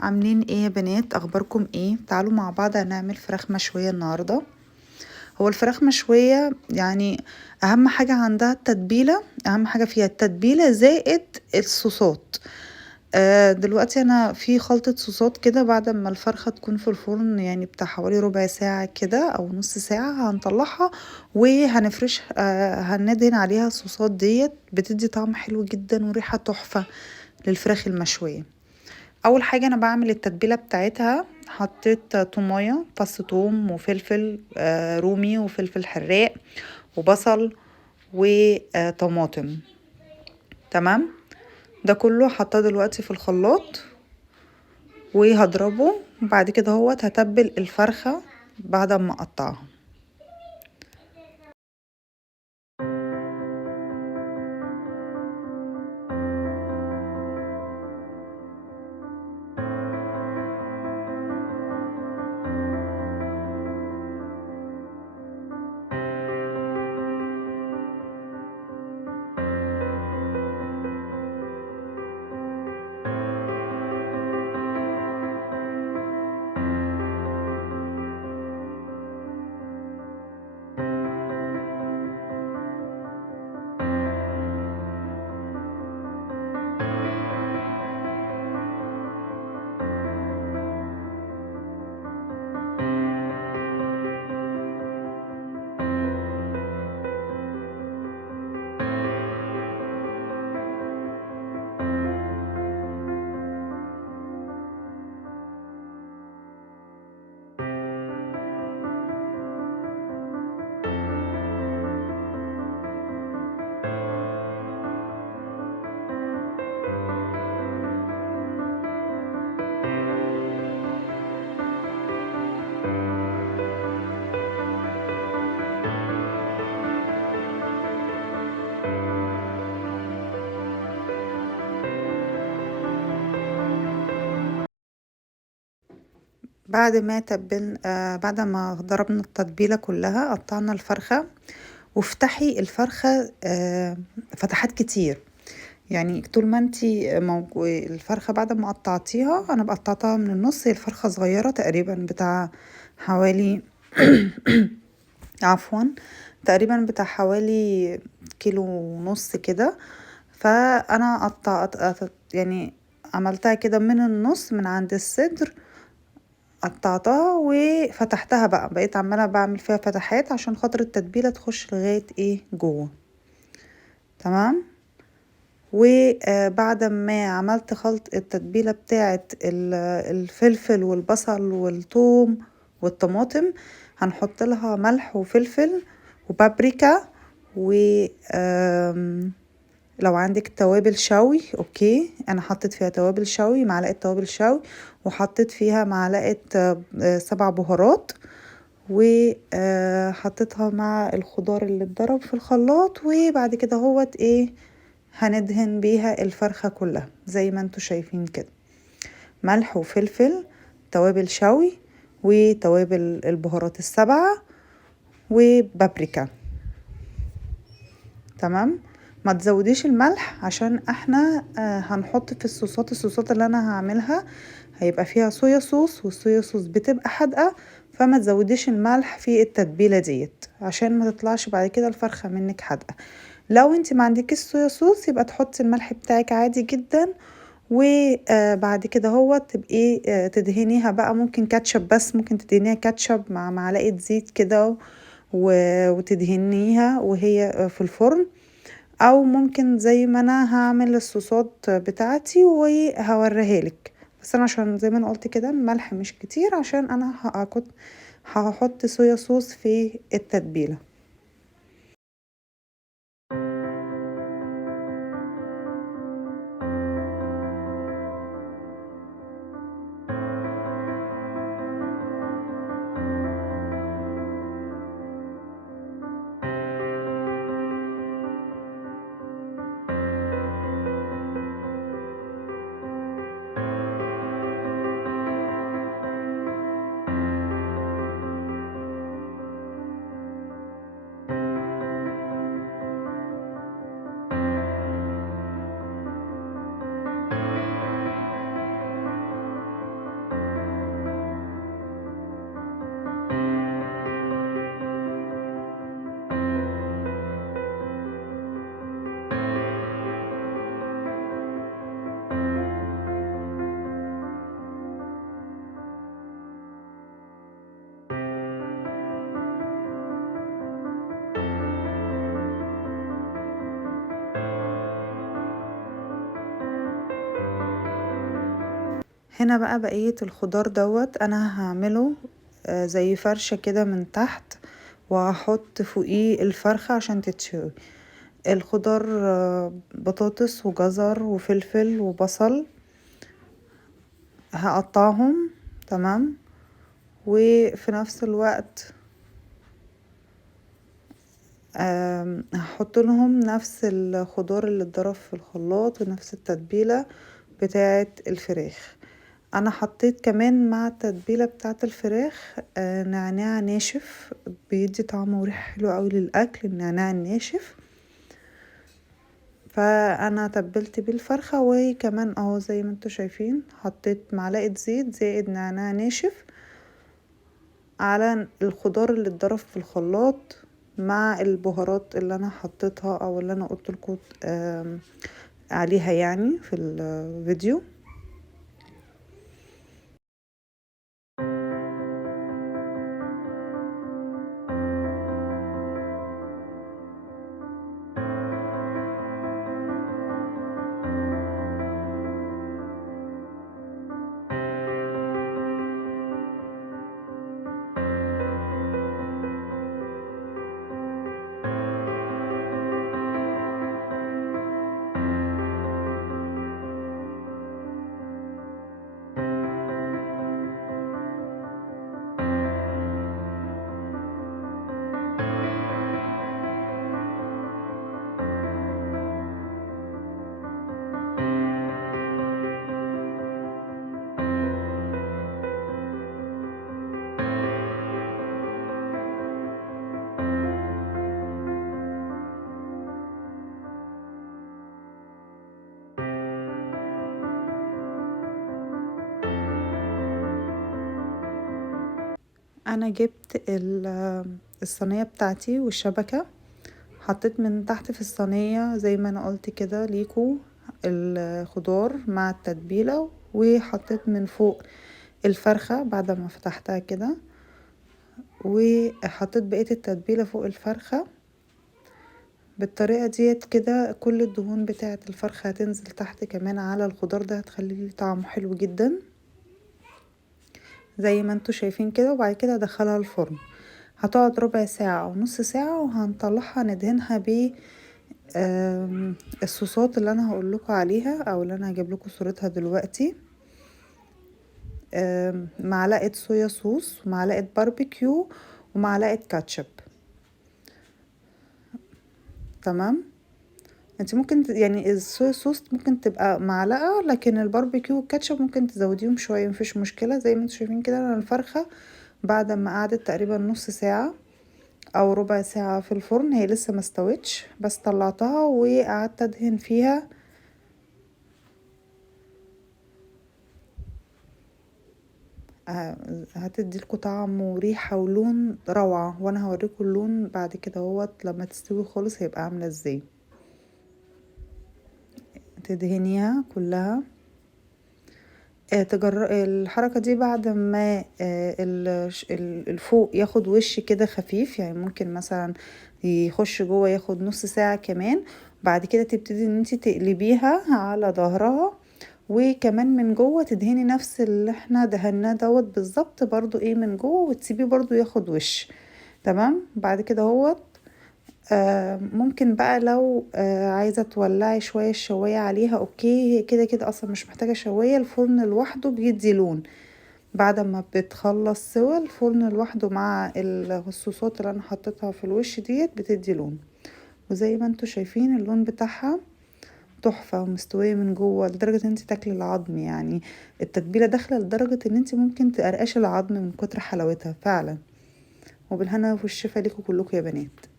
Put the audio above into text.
عاملين ايه يا بنات؟ اخباركم ايه؟ تعالوا مع بعض هنعمل فراخ مشوية النهاردة. هو الفراخ مشوية يعني اهم حاجة عندها التتبيلة، اهم حاجة فيها التتبيلة زائد الصوصات. دلوقتي انا في خلطة صوصات كده بعد ما الفرخة تكون في الفرن، يعني بتاع حوالي ربع ساعة كده او نص ساعة هنطلعها وهنفرش، هندهن عليها الصوصات ديت، بتدي طعم حلو جدا وريحة تحفة للفراخ المشوية. اول حاجه انا بعمل التتبيله بتاعتها، حطيت طوميه، فص ثوم وفلفل رومي وفلفل حراق وبصل وطماطم. تمام، ده كله حطاه دلوقتي في الخلاط وهضربه. بعد كده هتبل الفرخه بعد ما اقطعها. بعد ما ضربنا التتبيله كلها قطعنا الفرخه. وافتحي الفرخه فتحات كتير، يعني طول ما انتي الفرخة بعد ما قطعتيها، انا قطعتها من النص. هي الفرخة صغيرة تقريبا بتاع حوالي عفوا، تقريبا بتاع حوالي كيلو ونص كده. فانا يعني عملتها كده من النص من عند الصدر، قطعتها وفتحتها بقيت عمالة بعمل فيها فتحات عشان خاطر التتبيلة تخش لغاية ايه جوه. تمام. وبعد ما عملت خلط التتبيلة بتاعة الفلفل والبصل والثوم والطماطم، هنحط لها ملح وفلفل وبابريكا، و لو عندك توابل شوي اوكي. انا حطيت فيها توابل شوي، معلقة توابل شوي، وحطيت فيها معلقة 7 بهارات، وحطيتها مع الخضار اللي اتضرب في الخلاط. وبعد كده ايه، هندهن بيها الفرخة كلها زي ما انتوا شايفين كده، ملح وفلفل، توابل شوي، وتوابل البهارات ال7 وبابريكا. تمام. ما تزوديش الملح عشان احنا هنحط في الصوصات اللي انا هعملها هيبقى فيها صويا صوص، والصويا صوص بتبقى حادقة، فما تزوديش الملح في التتبيلة ديت عشان ما تطلعش بعد كده الفرخة منك حادقة. لو انت ما عندكيش صويا صوص يبقى تحطي الملح بتاعك عادي جدا. وبعد كده تبقي تدهنيها بقى، ممكن كاتشب، بس ممكن تدهنيها كاتشب مع معلقة زيت كده وتدهنيها وهي في الفرن، او ممكن زي ما انا هعمل الصوصات بتاعتي وهوريها لك. بس انا عشان زي ما انا قلت كده الملح مش كتير عشان انا هحط صويا صوص في التتبيله. هنا بقى بقية الخضار دوت انا هعمله زي فرشة كده من تحت، وهحط فوقيه الفرخة عشان تتشوي. الخضار بطاطس وجزر وفلفل وبصل، هقطعهم. تمام. وفي نفس الوقت هحط لهم نفس الخضار اللي اتضرب في الخلاط ونفس التتبيلة بتاعة الفراخ. انا حطيت كمان مع التتبيلة بتاعة الفراخ نعناع ناشف، بيدي طعم وريحة حلو قوي للاكل النعناع الناشف. فانا تبلت بيه الفرخة، وكمان اهو زي ما انتوا شايفين حطيت معلقة زيت زائد نعناع ناشف على الخضار اللي اتضرب في الخلاط مع البهارات اللي انا حطيتها او اللي انا قلت لكم عليها يعني في الفيديو. انا جبت الصينية بتاعتي والشبكة، حطيت من تحت في الصينية زي ما انا قلت كده ليكو الخضار مع التتبيلة، وحطيت من فوق الفرخة بعد ما فتحتها كده، وحطيت بقية التتبيلة فوق الفرخة بالطريقة ديت كده. كل الدهون بتاعة الفرخة هتنزل تحت كمان على الخضار ده، هتخليه طعمه حلو جدا زي ما انتوا شايفين كده. وبعد كده ادخلها الفرن، هتقعد ربع ساعة او نص ساعة، وهنطلعها ندهنها ب الصوصات اللي انا هقول لكم عليها او اللي انا هجيب لكم صورتها دلوقتي. معلقة صويا صوص ومعلقة باربيكيو ومعلقة كاتشب. تمام. انت ممكن يعني الصويا صوص ممكن تبقى معلقة، لكن الباربيكيو والكاتشب ممكن تزوديهم شوية، مفيش مشكلة. زي ما انتوا شايفين كده انا الفرخة بعد ما قعدت تقريبا نص ساعة او ربع ساعة في الفرن هي لسه ما استوتش، بس طلعتها وقعدت ادهن فيها. هتدي لكم طعم وريحة ولون روعة، وانا هوريكم اللون بعد كده هوت لما تستوي خالص هيبقى عاملة ازاي. تدهنيها كلها. الحركة دي بعد ما الفوق ياخد وش كده خفيف، يعني ممكن مثلا يخش جوه ياخد نص ساعة كمان. بعد كده تبتدي ان انتي تقلبيها على ظهرها، وكمان من جوه تدهني نفس اللي احنا دهناه دوت بالظبط برضو ايه من جوه، وتسيبيه برضو ياخد وش. تمام. بعد كده هوت ممكن بقى لو عايزة تولعي شوية الشواية عليها اوكي، هي كده كده اصلا مش محتاجة شواية، الفرن لوحده بيدي لون. بعد ما بتخلص سوا الفرن لوحده مع الصوصات اللي انا حطيتها في الوش ديت بتدي لون. وزي ما انتوا شايفين اللون بتاعها تحفة ومستوية من جوه لدرجة ان انت تاكلي العظم، يعني التتبيلة داخلة لدرجة ان انت ممكن تقرقشي العظم من كتر حلاوتها فعلا. وبالهنا والشفا ليكوا كلكم يا بنات.